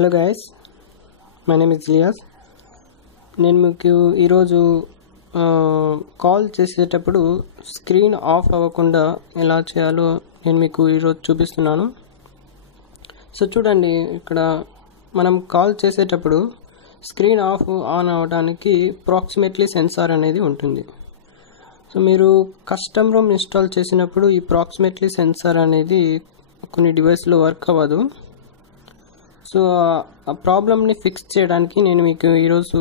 Hello guys, my name is Liyas. నేను మీకు ఈరోజు కాల్ చేసేటప్పుడు స్క్రీన్ ఆఫ్ అవ్వకుండా ఎలా చేయాలో నేను మీకు ఈరోజు చూపిస్తున్నాను. సో చూడండి, ఇక్కడ మనం కాల్ చేసేటప్పుడు స్క్రీన్ ఆఫ్ ఆన్ అవ్వడానికి అప్రాక్సిమేట్లీ సెన్సార్ అనేది ఉంటుంది. సో మీరు కస్టమ్ రోమ్ ఇన్స్టాల్ చేసినప్పుడు ఈ అప్రాక్సిమేట్లీ సెన్సార్ అనేది కొన్ని డివైస్లో వర్క్ అవ్వదు. సో ఆ ప్రాబ్లమ్ని ఫిక్స్ చేయడానికి నేను మీకు ఈరోజు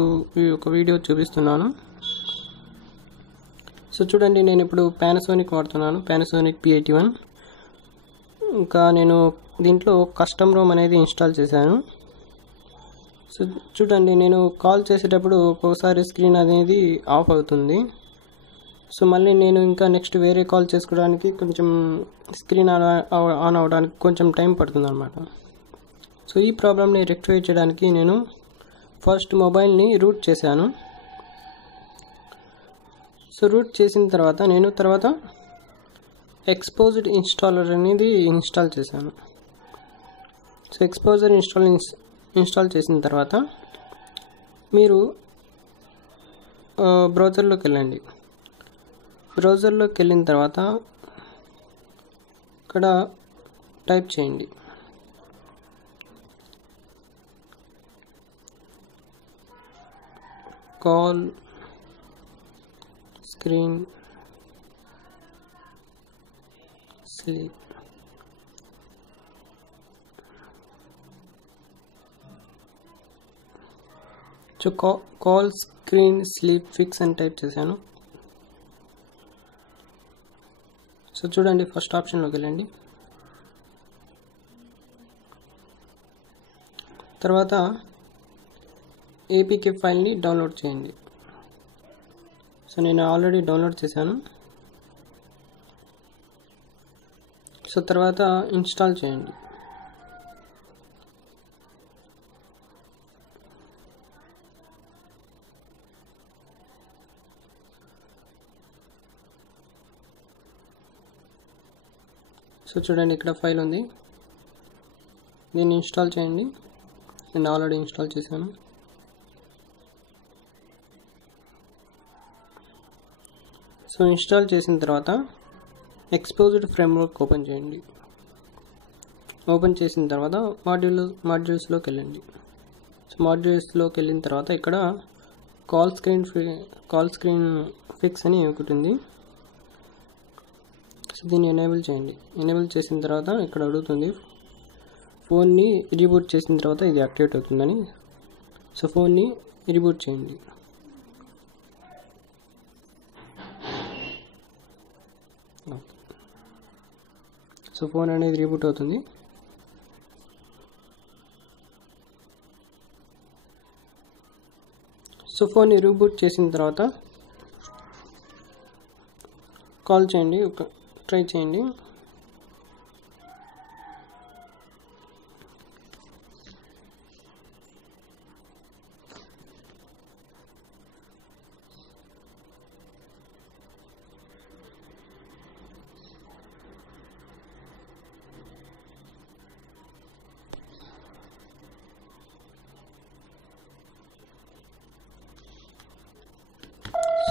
ఒక వీడియో చూపిస్తున్నాను. సో చూడండి, నేను ఇప్పుడు పానాసోనిక్ వాడుతున్నాను, పానాసోనిక్ P81. ఇంకా నేను దీంట్లో కస్టమ్ రోమ్ అనేది ఇన్స్టాల్ చేశాను. సో చూడండి, నేను కాల్ చేసేటప్పుడు ఒక్కోసారి స్క్రీన్ అనేది ఆఫ్ అవుతుంది. సో మళ్ళీ నేను ఇంకా నెక్స్ట్ వేరే కాల్ చేసుకోవడానికి కొంచెం స్క్రీన్ ఆన్ అవ్వడానికి కొంచెం టైం పడుతుంది అన్నమాట. సో ఈ ప్రాబ్లమ్ని రెక్టిఫై చేయడానికి నేను ఫస్ట్ మొబైల్ని రూట్ చేశాను. సో రూట్ చేసిన తర్వాత నేను ఎక్స్పోజ్డ్ ఇన్స్టాలర్ అనేది ఇన్స్టాల్ చేశాను. సో ఎక్స్పోజర్ ఇన్స్టాల్ చేసిన తర్వాత మీరు బ్రౌజర్లోకి వెళ్ళండి. బ్రౌజర్లోకి వెళ్ళిన తర్వాత ఇక్కడ టైప్ చేయండి call screen sleep. So call screen sleep fix అని టైప్ చేశాను. సో చూడండి, ఫస్ట్ ఆప్షన్లోకి వెళ్ళండి. తర్వాత APK ఫైల్ని డౌన్లోడ్ చేయండి. సో నేను ఆల్రెడీ డౌన్లోడ్ చేశాను. సో తర్వాత ఇన్స్టాల్ చేయండి. సో చూడండి, ఇక్కడ ఫైల్ ఉంది, దీన్ని ఇన్స్టాల్ చేయండి. నేను ఆల్రెడీ ఇన్స్టాల్ చేశాను. సో ఇన్స్టాల్ చేసిన తర్వాత ఎక్స్పోజ్డ్ ఫ్రేమ్వర్క్ ఓపెన్ చేయండి. ఓపెన్ చేసిన తర్వాత మాడ్యూల్స్లోకి వెళ్ళండి. సో మాడ్యూల్స్లోకి వెళ్ళిన తర్వాత ఇక్కడ కాల్ స్క్రీన్ ఫిక్స్ అని ఒకటి ఉంది. సో దీన్ని ఎనేబుల్ చేయండి. ఎనేబుల్ చేసిన తర్వాత ఇక్కడ అడుగుతుంది ఫోన్ని రీబూట్ చేసిన తర్వాత ఇది యాక్టివేట్ అవుతుందని. సో ఫోన్ని రీబూట్ చేయండి. సో ఫోన్ అనేది రీబూట్ అవుతుంది. సో ఫోన్ని రీబూట్ చేసిన తర్వాత కాల్ చేయండి, ట్రై చేయండి.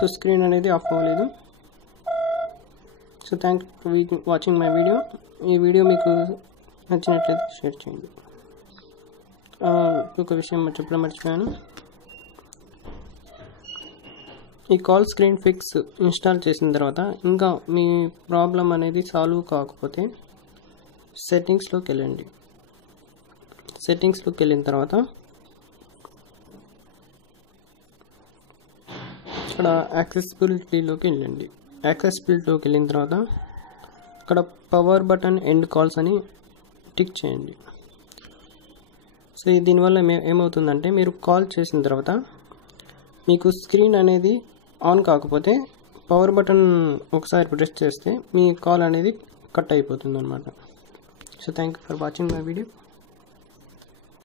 సో స్క్రీన్ అనేది ఆఫ్ అవ్వలేదు. So thank for watching my video. ఈ వీడియో మీకు నచ్చినట్లయితే షేర్ చేయండి. ఒక విషయం చెప్పడం మర్చిపోయాను, ఈ కాల్ స్క్రీన్ ఫిక్స్ ఇన్స్టాల్ చేసిన తర్వాత ఇంకా మీ ప్రాబ్లం అనేది సాల్వ్ కాకపోతే సెట్టింగ్స్లోకి వెళ్ళండి. సెట్టింగ్స్లోకి వెళ్ళిన తర్వాత ఇక్కడ యాక్సెసిబిలిటీలోకి వెళ్ళండి. యాక్సెసిబిలిటీలోకి వెళ్ళిన తర్వాత ఇక్కడ పవర్ బటన్ ఎండ్ కాల్స్ అని టిక్ చేయండి. సో దీనివల్ల ఏమవుతుందంటే మీరు కాల్ చేసిన తర్వాత మీకు స్క్రీన్ అనేది ఆన్ కాకపోతే పవర్ బటన్ ఒకసారి ప్రెస్ చేస్తే మీ కాల్ అనేది కట్ అయిపోతుంది అన్నమాట. So thank you for watching my video.